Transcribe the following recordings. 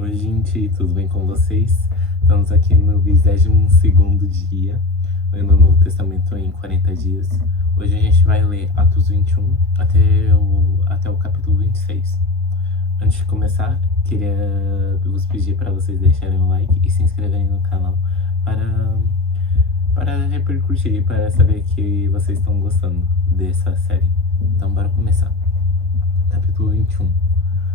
Oi, gente, tudo bem com vocês? Estamos aqui no 22º dia, lendo o Novo Testamento em 40 dias. Hoje a gente vai ler Atos 21 até o capítulo 26. Antes de começar, queria vos pedir para vocês deixarem o like e se inscreverem no canal para repercutir e para saber que vocês estão gostando dessa série. Então, bora começar. Capítulo 21.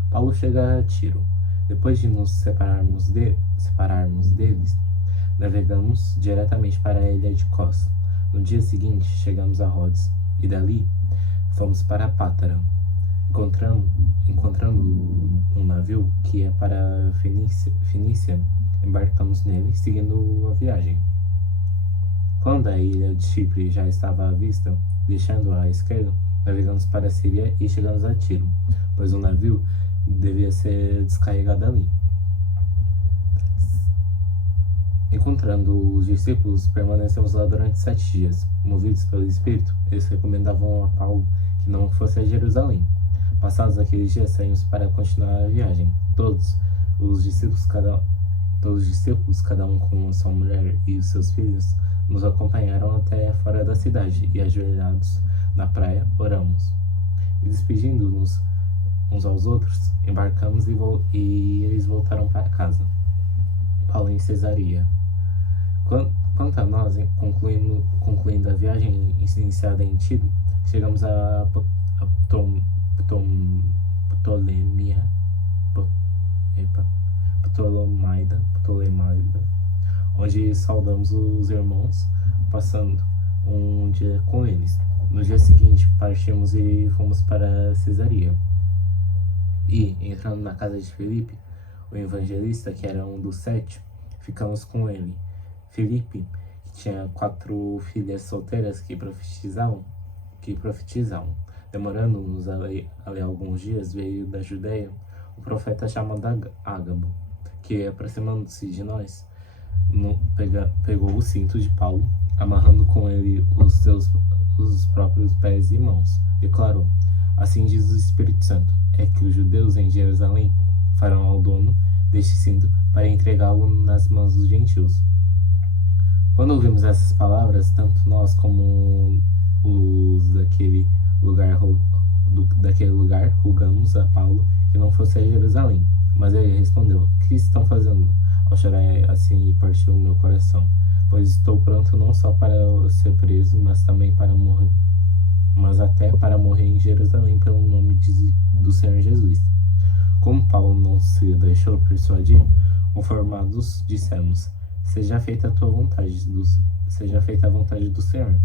Paulo chega a Tiro. Depois de nos separarmos deles, navegamos diretamente para a ilha de Cos. No dia seguinte, chegamos a Rhodes e dali fomos para Pátara. Encontrando um navio que ia para Fenícia, embarcamos nele, seguindo a viagem. Quando a ilha de Chipre já estava à vista, deixando à esquerda, navegamos para a Síria e chegamos a Tiro, pois o navio devia ser descarregado ali. Encontrando os discípulos, permanecemos lá durante 7 dias. Movidos pelo Espírito, eles recomendavam a Paulo que não fosse a Jerusalém. Passados aqueles dias, saímos para continuar a viagem. Todos os discípulos, cada um com sua mulher e os seus filhos, nos acompanharam até fora da cidade e, ajoelhados na praia, oramos. E despedindo-nos uns aos outros, embarcamos e eles voltaram para casa. Paulo em Cesareia. Quanto a nós, concluindo a viagem iniciada em Tiro, chegamos a Ptolemaida, onde saudamos os irmãos, passando um dia com eles. No dia seguinte, partimos e fomos para Cesareia. E, entrando na casa de Filipe, o evangelista, que era um dos 7, ficamos com ele. Filipe, que tinha 4 filhas solteiras que profetizavam. Demorando-nos ali alguns dias, veio da Judeia o profeta chamado Ágabo, que, aproximando-se de nós, pegou o cinto de Paulo, amarrando com ele os próprios pés e mãos. Declarou: assim diz o Espírito Santo, é que os judeus em Jerusalém farão ao dono deste cinto para entregá-lo nas mãos dos gentios. Quando ouvimos essas palavras, tanto nós como os daquele lugar rogamos a Paulo que não fosse a Jerusalém. Mas ele respondeu: o que estão fazendo? Ao chorar assim partiu o meu coração, pois estou pronto não só para ser preso, mas até para morrer em Jerusalém pelo nome do Senhor Jesus. Como Paulo não se deixou persuadir, conformados dissemos: seja feita a vontade do Senhor.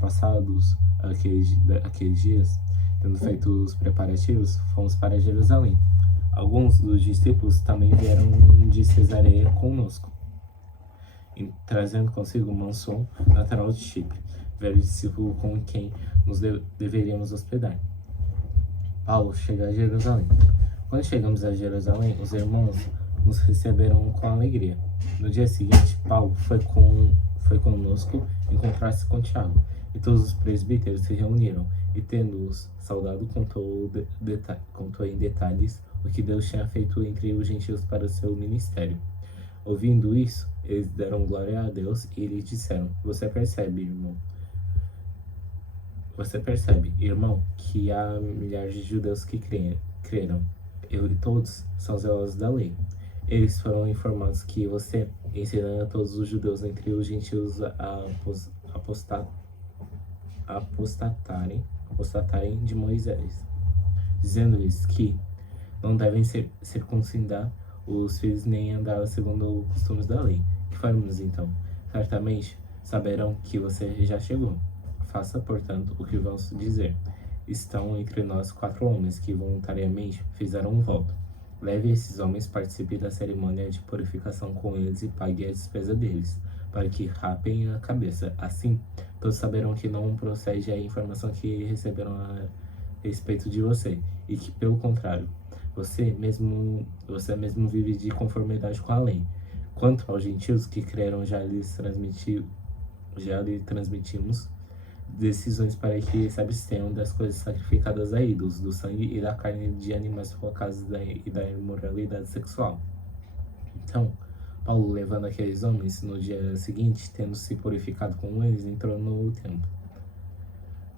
Passados aqueles dias, tendo feito os preparativos, fomos para Jerusalém. Alguns dos discípulos também vieram de Cesareia conosco, trazendo consigo Mnason, natural de Chipre, velho discípulo com quem nos deveríamos hospedar. Paulo chega a Jerusalém. Quando chegamos a Jerusalém, os irmãos nos receberam com alegria. No dia seguinte, Paulo foi conosco encontrar-se com Tiago, e todos os presbíteros se reuniram, e tendo-os saudado, contou em detalhes o que Deus tinha feito entre os gentios para o seu ministério. Ouvindo isso, eles deram glória a Deus e lhe disseram: Você percebe, irmão, que há milhares de judeus que creram. E todos são zelosos da lei. Eles foram informados que você ensina a todos os judeus entre os gentios a apostatarem de Moisés, dizendo-lhes que não devem circuncidar os filhos nem andar segundo os costumes da lei. Que faremos então? Certamente saberão que você já chegou. Faça, portanto, o que vamos dizer. Estão entre nós 4 homens que voluntariamente fizeram um voto. Leve esses homens, participe da cerimônia de purificação com eles e pague a despesa deles, para que rapem a cabeça. Assim, todos saberão que não procede a informação que receberam a respeito de você, e que, pelo contrário, você mesmo vive de conformidade com a lei. Quanto aos gentios que creram, já lhe transmitimos decisões para que se abstenham das coisas sacrificadas a ídolos, do sangue e da carne de animais focados e da imoralidade sexual. Então, Paulo, levando aqueles homens, no dia seguinte, tendo se purificado com eles, entrou no templo,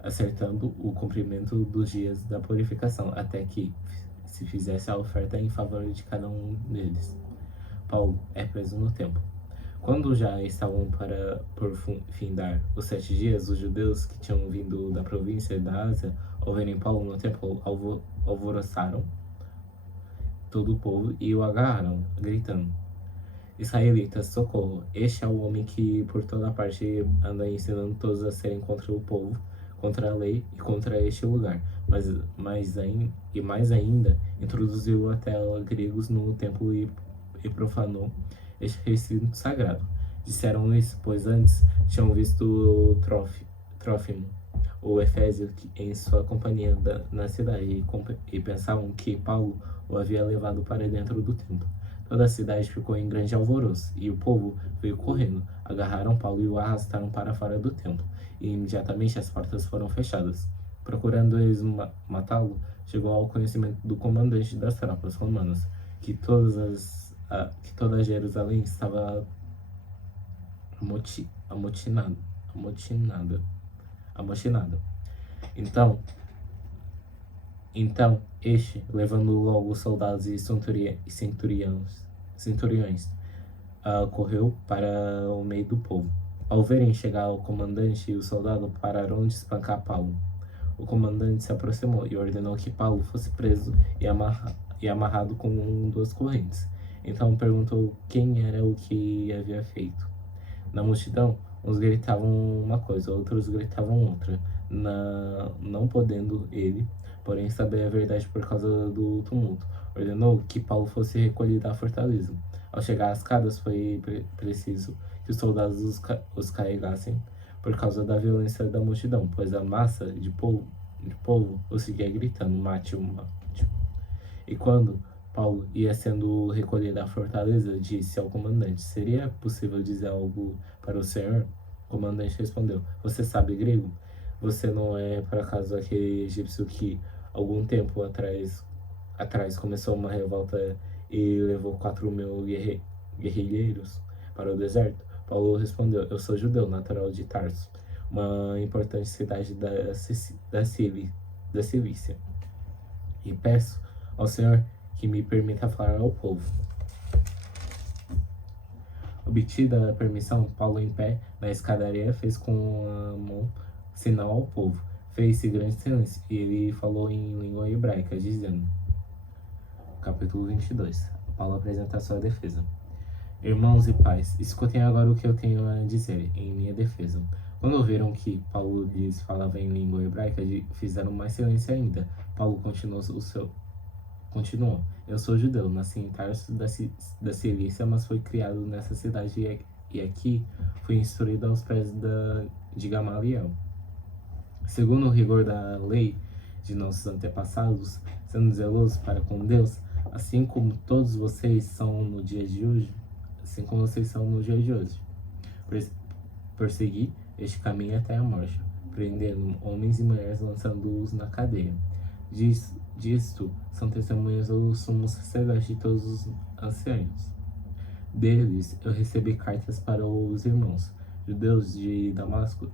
acertando o cumprimento dos dias da purificação, até que se fizesse a oferta em favor de cada um deles. Paulo é preso no templo. Quando já estavam por findar os 7 dias, os judeus que tinham vindo da província da Ásia, ao verem Paulo no templo, alvoroçaram todo o povo e o agarraram, gritando: Israelitas, socorro! Este é o homem que por toda parte anda ensinando todos a serem contra o povo, contra a lei e contra este lugar. Mas mais ainda, introduziu até gregos no templo e profanou este recinto sagrado. Disseram isso, pois antes tinham visto Trófimo, o Efésio, em sua companhia na cidade, e pensavam que Paulo o havia levado para dentro do templo. Toda a cidade ficou em grande alvoroço, e o povo veio correndo, agarraram Paulo e o arrastaram para fora do templo, e imediatamente as portas foram fechadas. Procurando eles matá-lo, chegou ao conhecimento do comandante das tropas romanas, que toda Jerusalém estava amotinada. Então, este, levando logo os soldados e centuriões, correu para o meio do povo. Ao verem chegar o comandante e o soldado, pararam de espancar Paulo. O comandante se aproximou e ordenou que Paulo fosse preso e amarrado com 2 correntes. Então perguntou quem era o que havia feito. Na multidão, uns gritavam uma coisa, outros gritavam outra, não podendo ele, porém, saber a verdade por causa do tumulto. Ordenou que Paulo fosse recolhido à fortaleza. Ao chegar às escadas, foi preciso que os soldados os carregassem por causa da violência da multidão, pois a massa de povo os seguia gritando: mate-o, mate-o. E quando Paulo ia sendo recolhido à fortaleza, disse ao comandante: seria possível dizer algo para o senhor? O comandante respondeu: você sabe grego? Você não é por acaso aquele egípcio que algum tempo atrás começou uma revolta e levou 4.000 guerrilheiros para o deserto? Paulo respondeu: eu sou judeu, natural de Tarso, uma importante cidade da Cilícia, e peço ao Senhor que me permita falar ao povo. Obtida a permissão, Paulo, em pé na escadaria, fez com a mão sinal ao povo. Fez-se grande silêncio, e ele falou em língua hebraica, dizendo: capítulo 22. Paulo apresenta a sua defesa. Irmãos e pais, escutem agora o que eu tenho a dizer em minha defesa. Quando ouviram que Paulo lhes falava em língua hebraica, fizeram mais silêncio ainda. Paulo continuou: eu sou judeu, nasci em Tarso da Cilícia, mas fui criado nessa cidade e aqui fui instruído aos pés de Gamaliel. Segundo o rigor da lei de nossos antepassados, sendo zelosos para com Deus, assim como vocês são no dia de hoje. Persegui este caminho até a morte, prendendo homens e mulheres, lançando-os na cadeia. Disto são testemunhas os sumos sacerdotes de todos os anciãos. Deles eu recebi cartas para os irmãos, judeus de Damasco,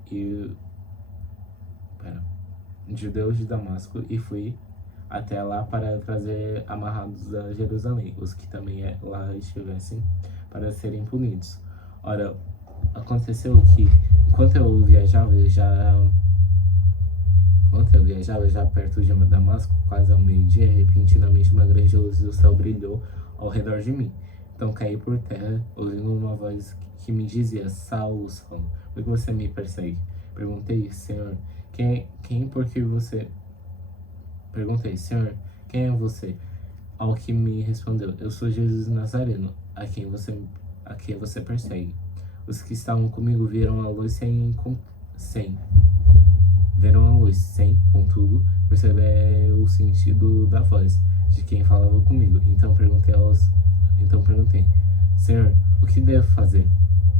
e fui até lá para trazer amarrados a Jerusalém os que também lá estivessem, para serem punidos. Ora, aconteceu que, enquanto eu viajava já perto de Damasco, quase ao meio-dia, repentinamente uma grande luz do céu brilhou ao redor de mim. Então caí por terra, ouvindo uma voz que me dizia: Saulo, Saulo, por que você me persegue? Perguntei: Senhor, quem é você? Ao que me respondeu: eu sou Jesus Nazareno, a quem você persegue. Os que estavam comigo viram a luz sem, contudo, perceber o sentido da voz de quem falava comigo. Então perguntei: Senhor, o que devo fazer?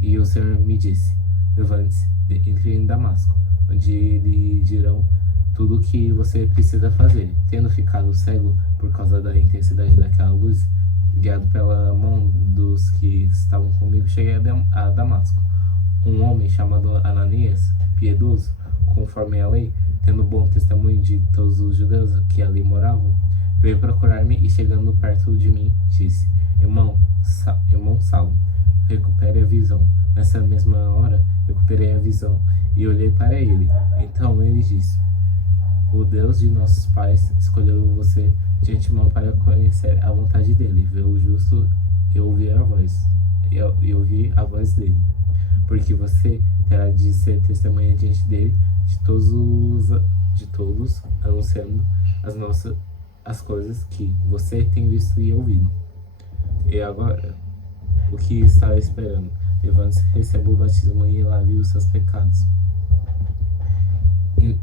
E o Senhor me disse: levante-se, entre em Damasco, onde lhe dirão tudo o que você precisa fazer. Tendo ficado cego por causa da intensidade daquela luz, guiado pela mão do dos que estavam comigo, cheguei a Damasco. Um homem chamado Ananias, piedoso, conforme a lei, tendo bom testemunho de todos os judeus que ali moravam, veio procurar-me e, chegando perto de mim, disse: irmão Saulo, recupere a visão. Nessa mesma hora, recuperei a visão e olhei para ele. Então ele disse: o Deus de nossos pais escolheu você de antemão para conhecer a vontade dele, ver o justo e ouvir a voz dele, porque você terá de ser testemunha diante dele de todos, anunciando as coisas que você tem visto e ouvido. E agora, o que está esperando? Levante-se, receba o batismo e lave os seus pecados,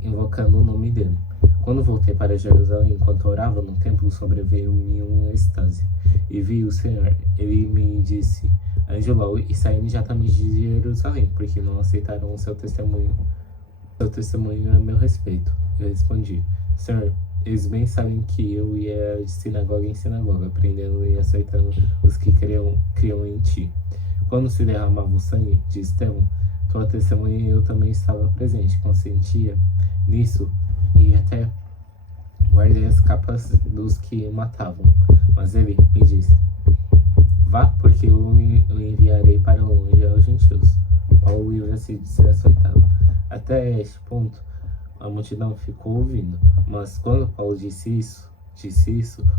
invocando o nome dele. Quando voltei para Jerusalém, enquanto orava no templo, sobreveio-me um êxtase, e vi o Senhor. Ele me disse: ande logo e saia imediatamente de Jerusalém, porque não aceitaram o seu testemunho a meu respeito. Eu respondi: Senhor, eles bem sabem que eu ia de sinagoga em sinagoga, aprendendo e aceitando os que criam em ti. Quando se derramava o sangue de Estevão, tua testemunha e eu também estava presente, consentia nisso e até guardei as capas dos que matavam. Mas ele me disse: vá, porque eu o enviarei para longe aos gentios. Paulo livra-se de ser açoitado. Até este ponto, a multidão ficou ouvindo, mas quando Paulo disse isso,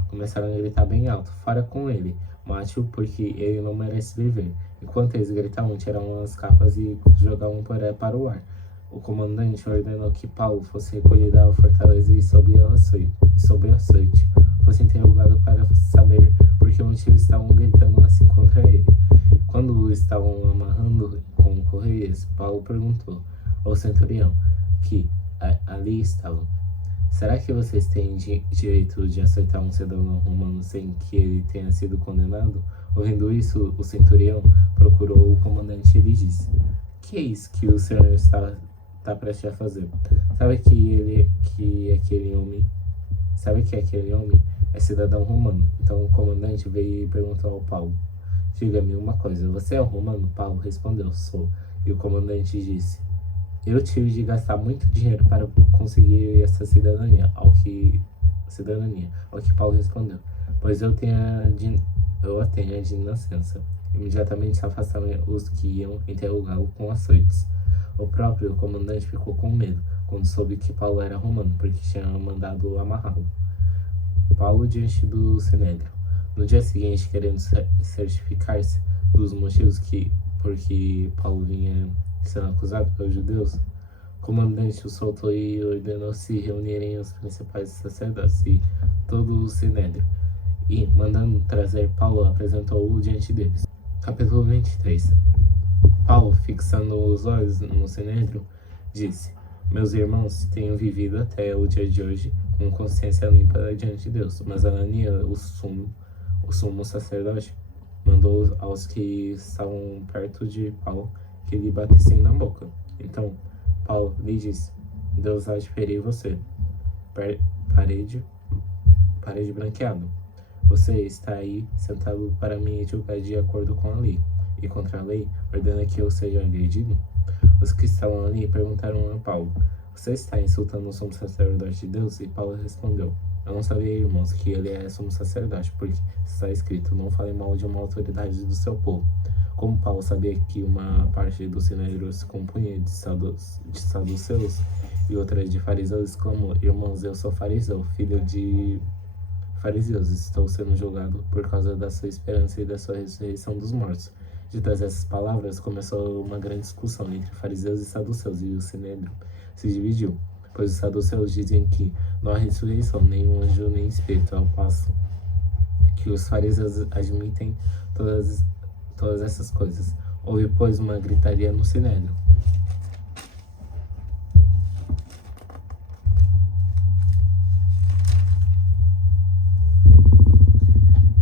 começaram a gritar bem alto: fora com ele, mate-o, porque ele não merece viver. Enquanto eles gritavam, tiravam as capas e jogavam para o ar. O comandante ordenou que Paulo fosse recolhido à fortaleza e sob açoite fosse interrogado para saber por que motivo estavam gritando assim contra ele. Quando o estavam amarrando com correias, Paulo perguntou ao centurião, que ali estava: será que vocês têm direito de açoitar um cidadão romano sem que ele tenha sido condenado? Ouvindo isso, o centurião procurou o comandante e lhe disse: que é isso que o senhor está prestes a fazer? Sabe que aquele homem é cidadão romano. Então o comandante veio e perguntou ao Paulo: diga-me uma coisa, você é um romano? Paulo respondeu: sou. E o comandante disse: eu tive de gastar muito dinheiro para conseguir essa cidadania. Ao que Paulo respondeu: pois eu a tenho de nascença. Imediatamente se afastaram os que iam interrogá-lo com açoites. O próprio comandante ficou com medo quando soube que Paulo era romano, porque tinha mandado amarrá-lo. Paulo diante do Sinédrio. No dia seguinte, querendo certificar-se dos motivos por que Paulo vinha sendo acusado pelos judeus, o comandante o soltou e ordenou se reunirem os principais sacerdotes e todo o Sinédrio, e, mandando trazer Paulo, apresentou-o diante deles. Capítulo 23. Paulo, fixando os olhos no Sinédrio, disse: meus irmãos, tenho vivido até o dia de hoje com consciência limpa diante de Deus. Mas Ananias, o sumo sacerdote, mandou aos que estavam perto de Paulo que lhe batessem na boca. Então Paulo lhe disse: Deus há de ferir você, parede branqueado. Você está aí sentado para me julgar de acordo com a lei, e contra a lei ordena que eu seja agredido? Os que estavam ali perguntaram a Paulo: você está insultando o sumo sacerdote de Deus? E Paulo respondeu: eu não sabia, irmãos, que ele é sumo sacerdote, porque está escrito: não fale mal de uma autoridade do seu povo. Como Paulo sabia que uma parte do Sinédrio se compunha de saduceus e outra de fariseus, exclamou: irmãos, eu sou fariseu, filho de fariseus, estou sendo julgado por causa da sua esperança e da sua ressurreição dos mortos. Ditas essas palavras, começou uma grande discussão entre fariseus e saduceus, e o Sinédrio se dividiu, pois os saduceus dizem que não há ressurreição, nem um anjo, nem espírito, ao passo que os fariseus admitem todas essas coisas. Houve, pois, uma gritaria no Sinédrio.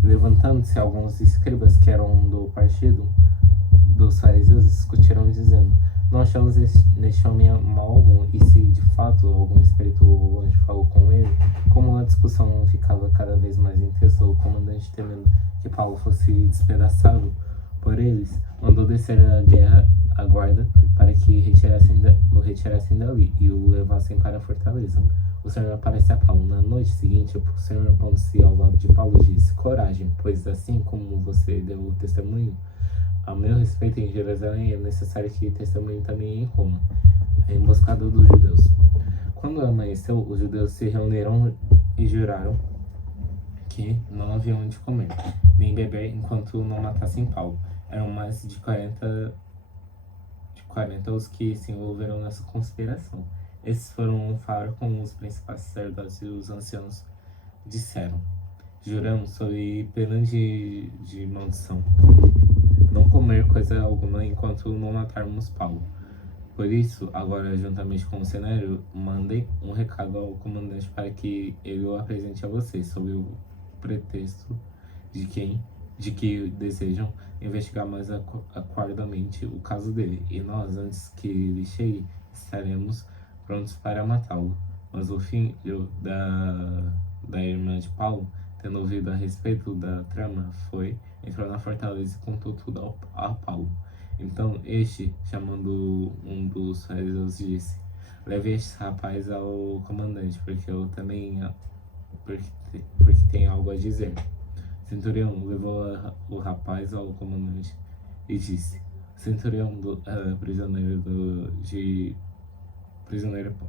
Levantando-se alguns escribas que eram do partido dos fariseus, discutiram dizendo: não achamos neste homem mal algum, e se de fato algum espírito ou anjo falou com ele. Como a discussão ficava cada vez mais intensa, o comandante, temendo que Paulo fosse despedaçado, por eles, mandou descer a guarda para que o retirassem dali e o levassem para a fortaleza. O Senhor aparece a Paulo. Na noite seguinte, o Senhor, pondo-se ao lado de Paulo, disse: coragem, pois assim como você deu o testemunho a meu respeito em Jerusalém, é necessário que testemunhe também em Roma. A emboscada dos judeus. Quando amanheceu, os judeus se reuniram e juraram que não haviam de comer, nem beber enquanto não matassem Paulo. Eram mais de 40 os que se envolveram nessa conspiração. Esses foram falar com os principais sacerdotes e os anciãos. Disseram: juramos sob pena de maldição não comer coisa alguma enquanto não matarmos Paulo. Por isso, agora, juntamente com o cenário, mandei um recado ao comandante para que ele o apresente a vocês, sob o pretexto de que desejam investigar mais acuradamente o caso dele, e nós, antes que ele chegue, estaremos prontos para matá-lo. Mas o filho da irmã de Paulo, tendo ouvido a respeito da trama, entrou na fortaleza e contou tudo a Paulo. Então este, chamando um dos fariseus, disse: leve este rapaz ao comandante, porque tem algo a dizer. O centurião levou o rapaz ao comandante e disse: o centurião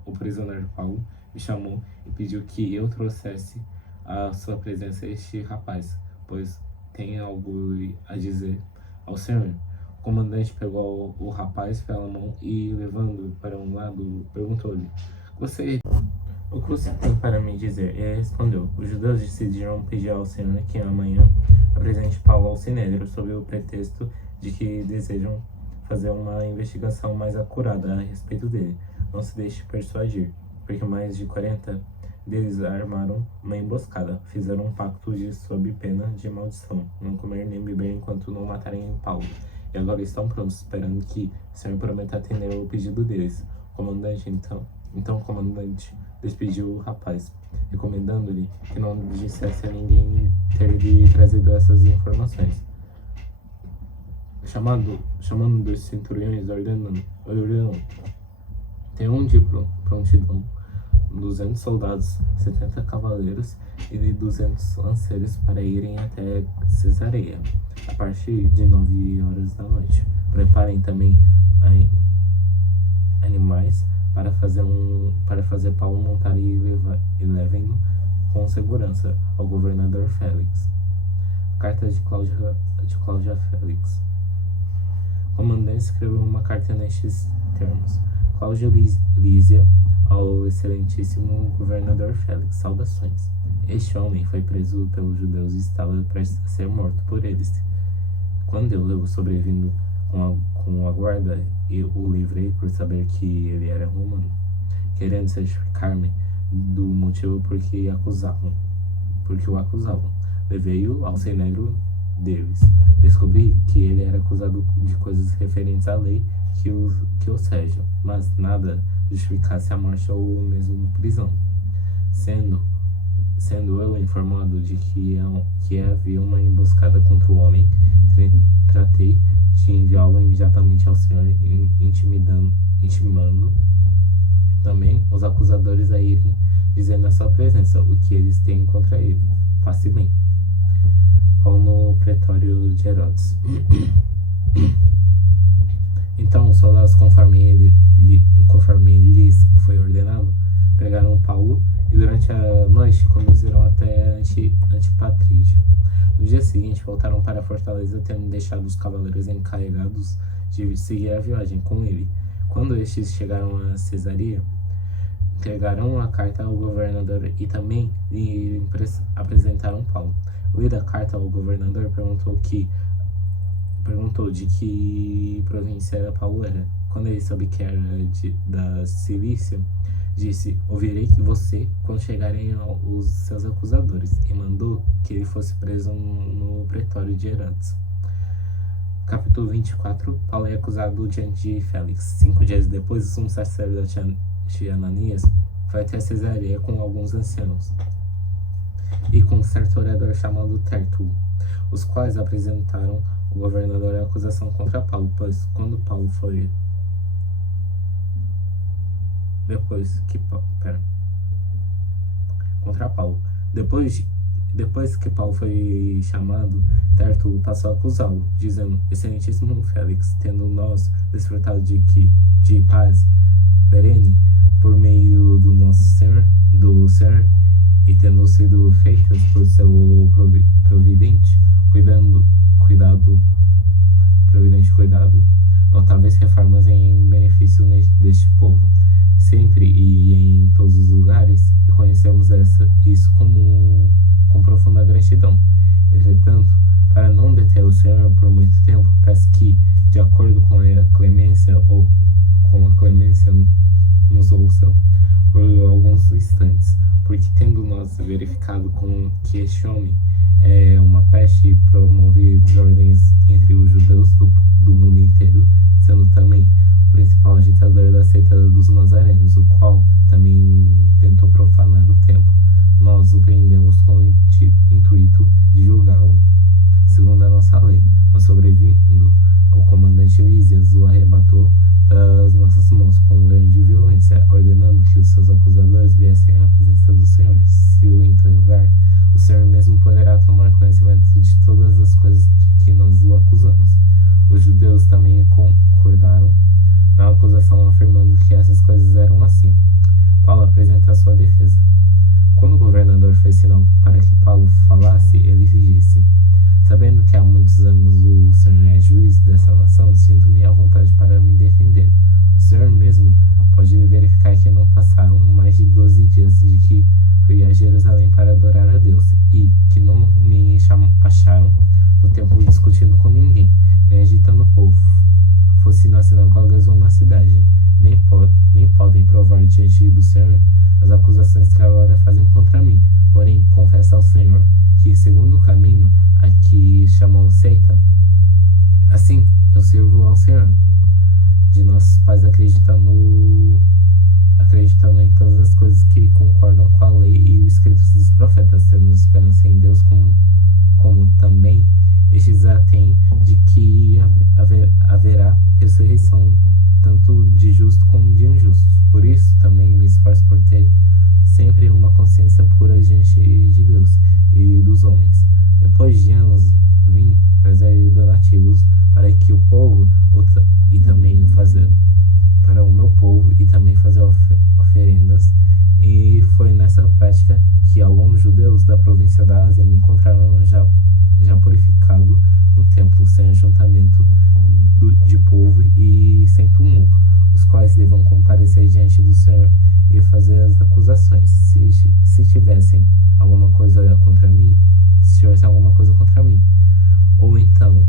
o prisioneiro Paulo me chamou e pediu que eu trouxesse à sua presença este rapaz, pois tem algo a dizer ao Senhor. O comandante pegou o rapaz pela mão e, levando-o para um lado, perguntou-lhe: o que você tem para me dizer? Ele respondeu: os judeus decidiram pedir ao Senhor que amanhã apresente Paulo ao Sinédrio, sob o pretexto de que desejam fazer uma investigação mais acurada a respeito dele. Não se deixe persuadir, porque mais de 40 deles armaram uma emboscada, fizeram um pacto sob pena de maldição, não comer nem beber enquanto não matarem Paulo. E agora estão prontos, esperando que o Senhor prometa atender ao pedido deles. O comandante despediu o rapaz, recomendando-lhe que não dissesse a ninguém ter lhe trazido essas informações. Chamando dos centuriões, ordenou: tenham de prontidão 200 soldados, 70 cavaleiros e 200 lanceiros para irem até Cesareia, a partir de 9 horas da noite. Preparem também animais para fazer Paulo montar e levem-no com segurança ao governador Félix. Carta de Cláudia Félix. O comandante escreveu uma carta nestes termos: Cláudia Lísia, ao excelentíssimo governador Félix, saudações. Este homem foi preso pelos judeus e estava prestes a ser morto por eles. Quando eu sobrevindo com a guarda, eu o livrei por saber que ele era romano, querendo certificar-me do motivo por que o acusavam. Levei-o ao sinédrio deles. Descobri que ele era acusado de coisas referentes à lei que o sejam, mas nada justificasse a morte ou mesmo prisão. Sendo eu informado de que havia uma emboscada contra o homem, tratei de enviá-lo imediatamente ao Senhor, intimando também os acusadores a irem dizer na sua presença o que eles têm contra ele. Faça bem. Paulo no pretório de Herodes. Então os soldados, conforme lhes foi ordenado, pegaram Paulo e durante a noite conduziram até Antipatrígio. No dia seguinte voltaram para a fortaleza, tendo deixado os cavaleiros encarregados de seguir a viagem com ele. Quando estes chegaram a Cesareia, entregaram a carta ao governador e também lhe apresentaram Paulo. Lida a carta ao governador, perguntou de que província Paulo era. Quando ele soube que era da Cilícia, disse: ouvirei que você quando chegarem os seus acusadores, e mandou que ele fosse preso no pretório de Herodes. Capítulo 24. Paulo é acusado diante de Félix. 5 dias depois, o sumo sacerdote Ananias foi até Cesareia com alguns anciãos e com um certo orador chamado Tértulo, os quais apresentaram o governador a acusação contra Paulo, pois quando Paulo foi contra Paulo. Depois que Paulo foi chamado, Tértulo passou a acusá-lo, dizendo: Excelentíssimo Félix, tendo nós desfrutado de paz perene por meio do nosso Senhor, e tendo sido feitas por seu providente cuidado, notáveis reformas em benefício deste povo. Sempre e em todos os lugares reconhecemos isso com profunda gratidão. Entretanto, para não deter o Senhor por muito tempo, peço que, de acordo com a clemência nos ouçam por alguns instantes, porque tendo nós verificado que este homem é uma peste e promove desordens entre os judeus do mundo inteiro, sendo também o principal agitador da seita dos nazarenos, o qual também tentou profanar o templo, nós o prendemos com o intuito de julgá-lo, segundo a nossa lei. Mas sobrevindo, o comandante Lísias o arrebatou das nossas mãos com grande violência, ordenando que os seus acusadores viessem à presença do Senhor. Se o interrogar, o Senhor mesmo poderá tomar conhecimento de todas as coisas de que nós o acusamos. Os judeus também concordaram na acusação, afirmando que essas coisas eram assim. Paulo apresenta a sua defesa. Quando o governador fez sinal para que Paulo falasse, ele disse: Sabendo que há muitos anos o Senhor é juiz dessa nação, sinto-me à vontade para me defender. O Senhor mesmo pode verificar que não passaram mais de 12 dias de que fui a Jerusalém para adorar a Deus, e que não me acharam no templo discutindo com ninguém, nem agitando o povo, fosse nas sinagogas ou na cidade. Nem podem provar diante do Senhor as acusações que agora fazem contra mim. Porém, confesso ao Senhor que, segundo o caminho a que chamam seita, assim eu sirvo ao Senhor de nossos pais, acreditando em todas as coisas que concordam com a lei e os escritos dos profetas, tendo esperança em Deus, como também estes a têm de que haverá ressurreição tanto de justo como de injusto. Por isso também me esforço por ter sempre uma consciência pura diante de Deus e dos homens. Depois de anos vim trazer donativos para que o povo e também fazer para o meu povo e também fazer oferendas, e foi nessa prática que alguns judeus da província da Ásia me encontraram já purificado no templo, sem ajuntamento de povo e sem tumulto, os quais devam comparecer diante do Senhor e fazer as acusações, se tivessem alguma coisa contra mim, ou então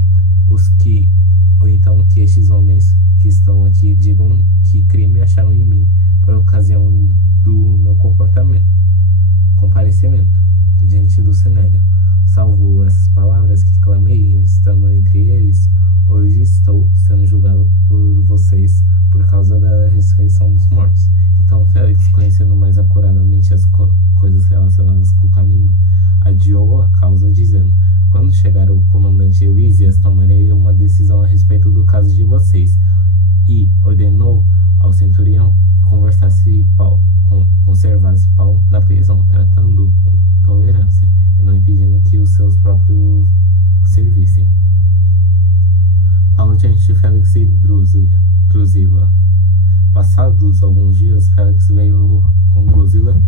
que estes homens que estão aqui digam que crime acharam em mim por ocasião do meu comparecimento diante do Sinédrio. Salvo essas palavras que clamei, estando entre eles, hoje estou sendo julgado por vocês por causa da ressurreição dos mortos. Então Félix, conhecendo mais acuradamente as coisas relacionadas com o caminho, adiou a causa, dizendo: Quando chegar o comandante Lísias, tomarei uma decisão a respeito do caso de vocês. E ordenou ao centurião conservasse Paulo na prisão, tratando com tolerância e não impedindo que os seus próprios servissem. Paulo diante de Félix e Drusila. Passados alguns dias, Félix veio com Drusila,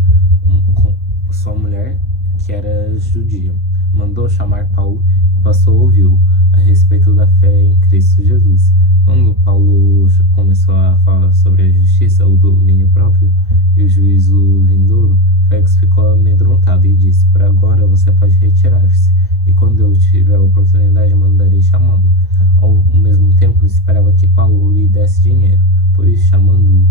com sua mulher, que era judia. Mandou chamar Paulo e passou a ouvi-lo a respeito da fé em Cristo Jesus. Quando Paulo começou a falar sobre a justiça, o domínio próprio e o juízo vindouro, Félix ficou amedrontado e disse: Por agora você pode retirar-se, e quando eu tiver a oportunidade mandarei chamá-lo. Ao mesmo tempo, esperava que Paulo lhe desse dinheiro, por isso, chamando-o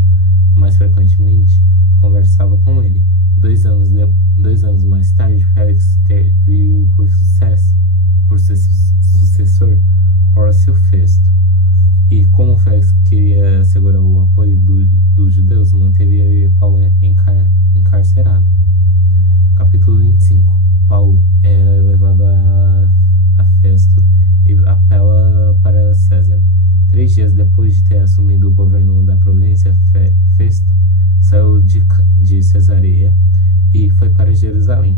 mais frequentemente, conversava com ele. 2 anos mais tarde, Félix teve por ser sucessor Pórcio Festo. E como Félix queria assegurar o apoio dos judeus, manteve Paulo encarcerado. Capítulo 25. Paulo é levado a Festo e apela 3 dias depois de ter assumido o governo da província, Festo saiu de Cesareia e foi para Jerusalém.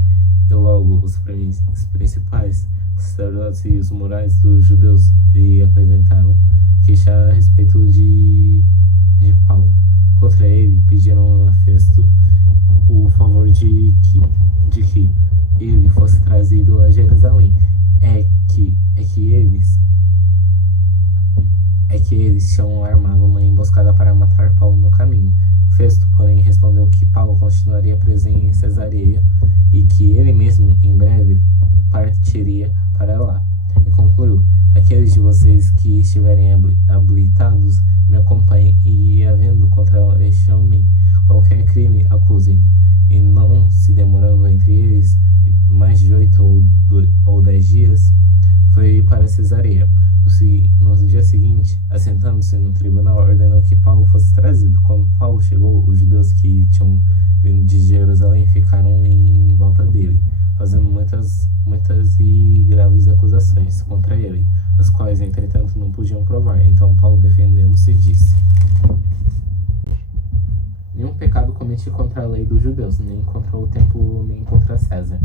E logo os principais sacerdotes e os morais dos judeus lhe apresentaram queixa a respeito de Paulo. Contra ele pediram a Festo o favor de que ele fosse trazido a Jerusalém. É que eles tinham armado uma emboscada para matar Paulo no caminho. Festo, porém, respondeu que Paulo continuaria preso em Cesareia e que ele mesmo, em breve, partiria para lá. E concluiu: aqueles de vocês que estiverem habilitados, me acompanhem e, havendo contra este homem qualquer crime, acusem-no. E não se demorando entre eles mais de 8 ou 10 dias, foi para Cesareia. No dia seguinte, assentando-se no tribunal, ordenou que Paulo fosse trazido. Quando Paulo chegou, os judeus que tinham vindo de Jerusalém ficaram em volta dele, fazendo muitas e graves acusações contra ele, as quais, entretanto, não podiam provar. Então Paulo, defendendo-se, disse: nenhum pecado cometi contra a lei dos judeus, nem contra o templo, nem contra César.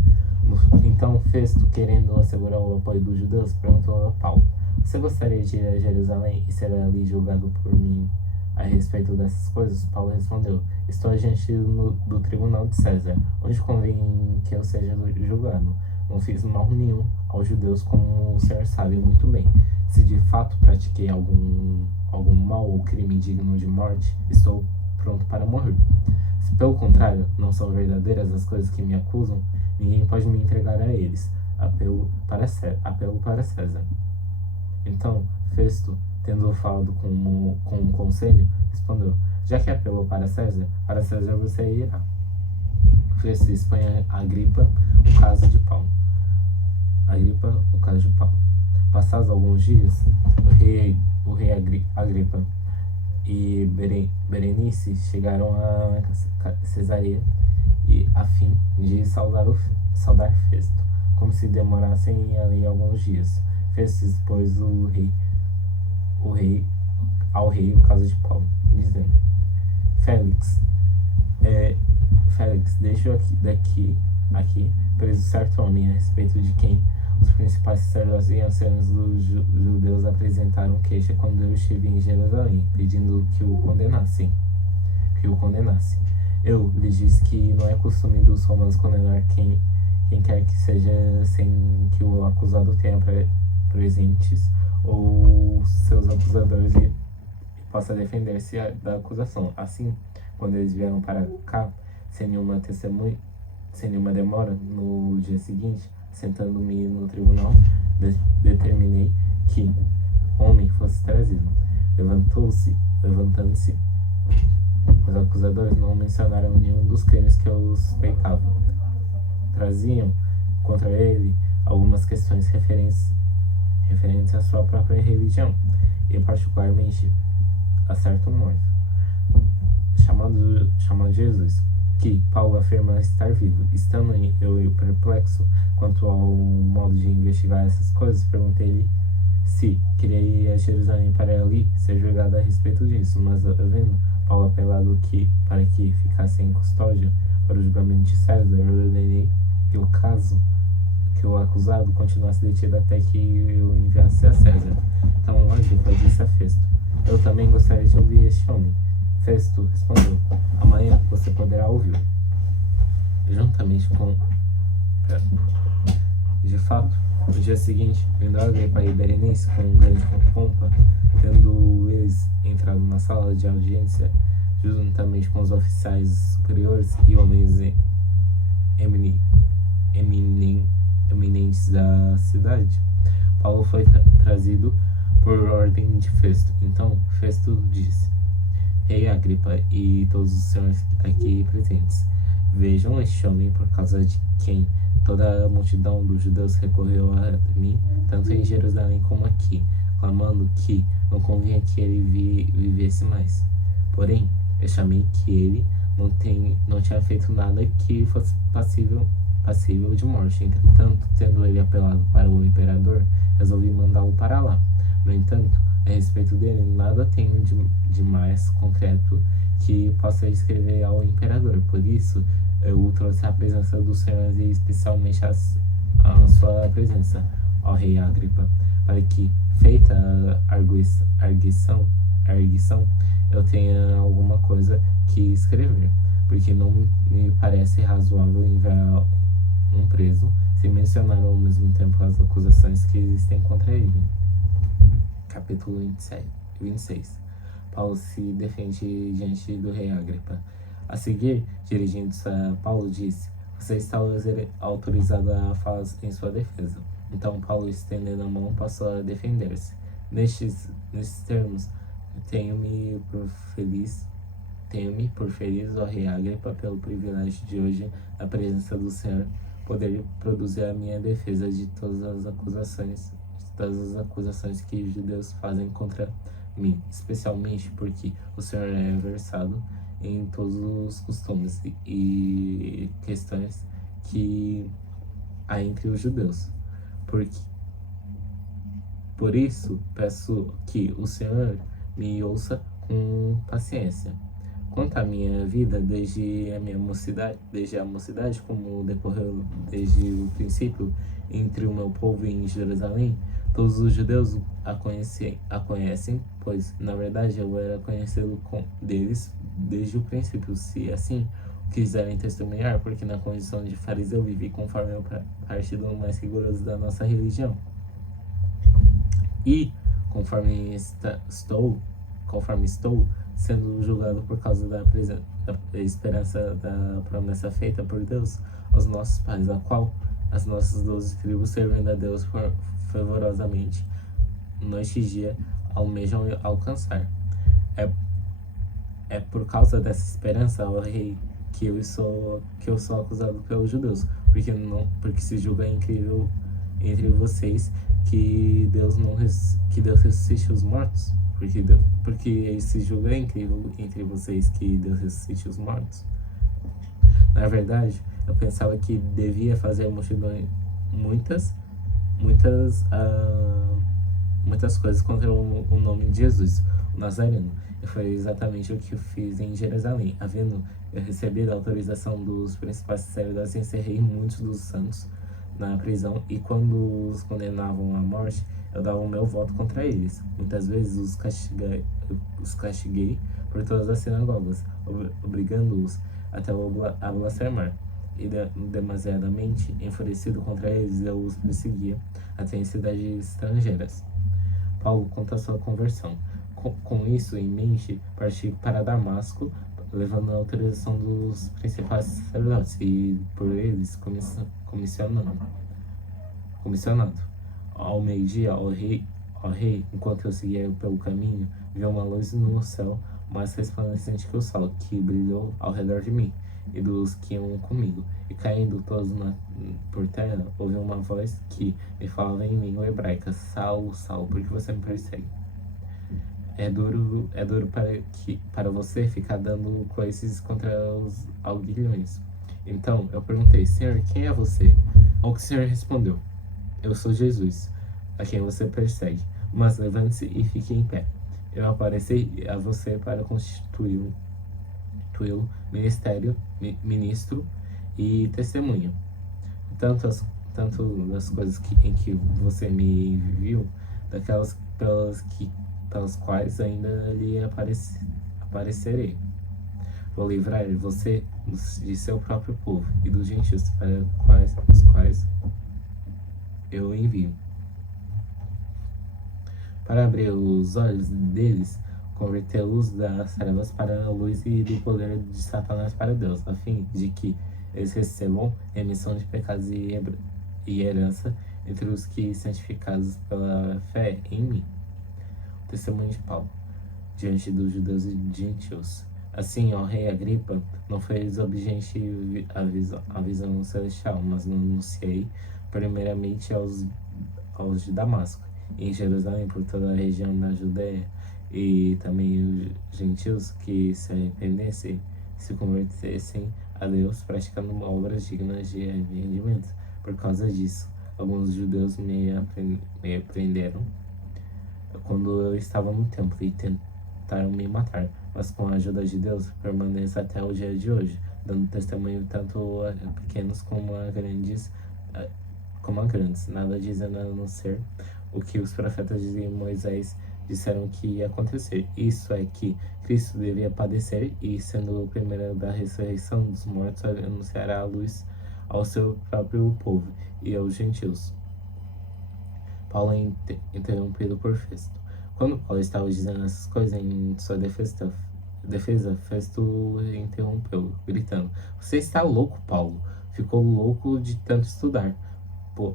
Então Festo, querendo assegurar o apoio dos judeus, perguntou a Paulo: você gostaria de ir a Jerusalém e ser ali julgado por mim a respeito dessas coisas? Paulo respondeu: estou diante do tribunal de César, onde convém que eu seja julgado. Não fiz mal nenhum aos judeus, como o senhor sabe muito bem. Se de fato pratiquei algum mal ou crime digno de morte, estou pronto para morrer. Se pelo contrário não são verdadeiras as coisas que me acusam, ninguém pode me entregar a eles. Apelo para César. Então Festo, tendo falado com o conselho, respondeu: já que apelou para César você irá. Festo expõe a Agripa o caso de Paulo. Passados alguns dias, o rei Agripa e Berenice chegaram a Cesareia a fim de saudar Festo, como se demorassem ali alguns dias. Festo expôs ao rei o caso de Paulo, dizendo: Félix, deixo aqui preso certo homem, a respeito de quem os principais sacerdotes e anciãos dos judeus apresentaram queixa quando eu estive em Jerusalém, pedindo que o condenasse. Eu lhes disse que não é costume dos romanos condenar quem quer que seja sem que o acusado tenha presentes ou seus acusadores e possa defender-se da acusação. Assim, quando eles vieram para cá, sem nenhuma demora, no dia seguinte, sentando-me no tribunal, determinei que homem fosse trazido. Levantando-se, os acusadores não mencionaram nenhum dos crimes que eu suspeitava. Traziam contra ele algumas questões referentes à sua própria religião, e particularmente a certo morto, chamado Jesus, que Paulo afirma estar vivo. Estando eu perplexo quanto ao modo de investigar essas coisas, perguntei-lhe se queria ir a Jerusalém para ali ser julgado a respeito disso, mas havendo Paulo apelado para que ficasse em custódia para o julgamento de César, eu ordenei que o acusado continuasse detido até que eu enviasse a César. Então Agripa disse a Festo: eu também gostaria de ouvir este homem. Festo respondeu: amanhã você poderá ouvi-lo. Juntamente com... De fato, no dia seguinte, vendo Agripa e Berenice com grande pompa, tendo eles entrado na sala de audiência, juntamente com os oficiais superiores e homens eminentes da cidade, Paulo foi trazido por ordem de Festo. Então Festo disse: Rei Agripa e todos os senhores aqui presentes, vejam este homem, por causa de quem toda a multidão dos judeus recorreu a mim, tanto em Jerusalém como aqui, clamando que não convinha que ele vivesse mais. Porém, eu chamei que ele não tinha feito nada que fosse passível de morte. Entretanto, tendo ele apelado para o imperador, resolvi mandá-lo para lá. No entanto, A respeito dele, nada tenho de mais concreto que possa escrever ao imperador. Por isso, eu trouxe a presença do Senhor e especialmente a sua presença, ó rei Agripa, para que, feita a arguição, eu tenha alguma coisa que escrever, porque não me parece razoável enviar um preso sem mencionar ao mesmo tempo as acusações que existem contra ele. Capítulo 26. Paulo se defende diante do rei Agripa. A seguir, dirigindo-se a Paulo, disse: você está autorizado a falar em sua defesa. Então Paulo, estendendo a mão, passou a defender-se. Nestes termos, tenho-me por feliz, ó rei Agripa, pelo privilégio de hoje, na presença do Senhor, poder produzir a minha defesa de todas as acusações que os judeus fazem contra mim, especialmente porque o Senhor é versado em todos os costumes e questões que há entre os judeus. Por isso, peço que o Senhor me ouça com paciência. Quanto à minha vida desde a mocidade, como decorreu desde o princípio entre o meu povo em Jerusalém, todos os judeus a conhecem, pois, na verdade, eu era conhecido deles desde o princípio, se assim quiserem testemunhar, porque na condição de fariseu vivi conforme o partido mais rigoroso da nossa religião. E, conforme estou sendo julgado por causa da esperança da promessa feita por Deus aos nossos pais, a qual as nossas 12 tribos, servindo a Deus fervorosamente, noite e dia, almejam alcançar. É por causa dessa esperança, ó rei, que eu sou acusado pelos judeus, porque se julga incrível entre vocês que Deus ressuscite os mortos, porque se julga incrível entre vocês que Deus ressuscite os mortos. Na verdade, eu pensava que devia fazer muitas coisas contra o nome de Jesus, o Nazareno. E foi exatamente o que eu fiz em Jerusalém. Havendo eu recebido a autorização dos principais sacerdotes, encerrei muitos dos santos na prisão, e quando os condenavam à morte, eu dava o meu voto contra eles. Muitas vezes os castiguei por todas as sinagogas, obrigando-os até a blasfemar. E demasiadamente enfurecido contra eles, eu os perseguia até em cidades estrangeiras. Paulo conta a sua conversão. Com isso em mente, parti para Damasco, levando a autorização dos principais sacerdotes e por eles comissionado. Ao meio-dia, ó rei, enquanto eu seguia pelo caminho, vi uma luz no céu mais resplandecente que o sol, que brilhou ao redor de mim e dos que iam comigo, e caindo todos por terra, ouvi uma voz que me falava em língua hebraica: Saulo, Saulo, por que você me persegue? É duro para você ficar dando coices contra os aguilhões. Então eu perguntei: Senhor, quem é você? Ao que o Senhor respondeu: eu sou Jesus, a quem você persegue, mas levante-se e fique em pé. Eu apareci a você para constituí-lo ministro e testemunha, tanto das coisas em que você me viu, daquelas pelas quais ainda lhe aparecerei. Vou livrar você de seu próprio povo e dos gentios para os quais eu envio, para abrir os olhos deles, convertê-los das trevas para a luz e do poder de Satanás para Deus, a fim de que eles recebam remissão de pecados e herança entre os que santificados pela fé em mim. Testemunho de Paulo diante dos judeus e gentios. Assim, ó rei Agripa, não foi desobediente à visão celestial, mas não anunciei primeiramente aos de Damasco, em Jerusalém, por toda a região da Judéia, e também os gentios que se arrependessem, se convertessem a Deus, praticando obras dignas de arrependimento. Por causa disso, alguns judeus me prenderam quando eu estava no templo e tentaram me matar, mas com a ajuda de Deus permaneço até o dia de hoje, dando testemunho tanto a pequenos como a grandes, nada dizendo a não ser o que os profetas de Moisés disseram que ia acontecer. Isso é que Cristo devia padecer e, sendo o primeiro da ressurreição dos mortos, anunciará a luz ao seu próprio povo e aos gentios. Paulo é interrompido por Festo. Quando Paulo estava dizendo essas coisas em sua defesa, Festo o interrompeu, gritando: "Você está louco, Paulo? Ficou louco de tanto estudar."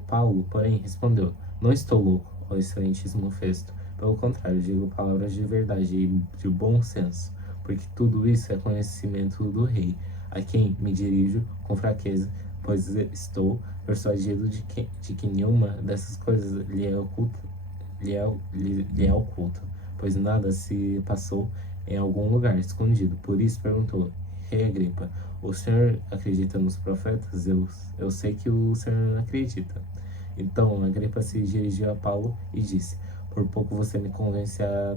Paulo, porém, respondeu: "Não estou louco, ó excelentíssimo Festo. Pelo contrário, digo palavras de verdade e de bom senso, porque tudo isso é conhecimento do rei, a quem me dirijo com fraqueza, pois estou persuadido de que nenhuma dessas coisas lhe é oculta, pois nada se passou em algum lugar escondido." Por isso perguntou: "Rei Agripa, o senhor acredita nos profetas?" Eu sei que o senhor acredita." Então Agripa se dirigiu a Paulo e disse: "Por pouco você me convence a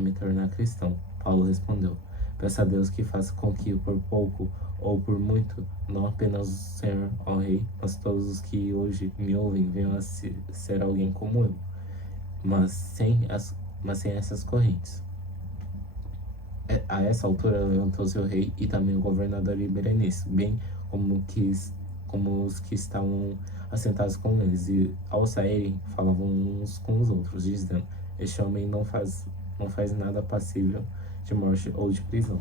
me tornar cristão." Paulo respondeu: "Peça a Deus que faça com que por pouco ou por muito, não apenas o senhor, ó rei, mas todos os que hoje me ouvem venham a ser alguém como eu, mas sem essas correntes." A essa altura levantou-se o rei e também o governador e Berenice, bem como os que estavam assentados com eles, e ao saírem falavam uns com os outros, dizendo: "Este homem não faz nada passível de morte ou de prisão."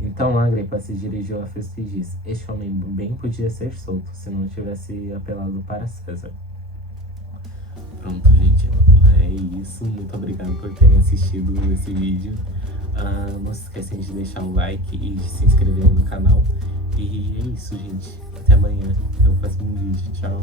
Então Agripa se dirigiu a Festo e disse: "Este homem bem podia ser solto, se não tivesse apelado para César." Pronto, gente, é isso. Muito obrigado por terem assistido esse vídeo. Não se esquecem de deixar o like e de se inscrever no canal. E é isso, gente. Até amanhã. Até o próximo vídeo. Tchau.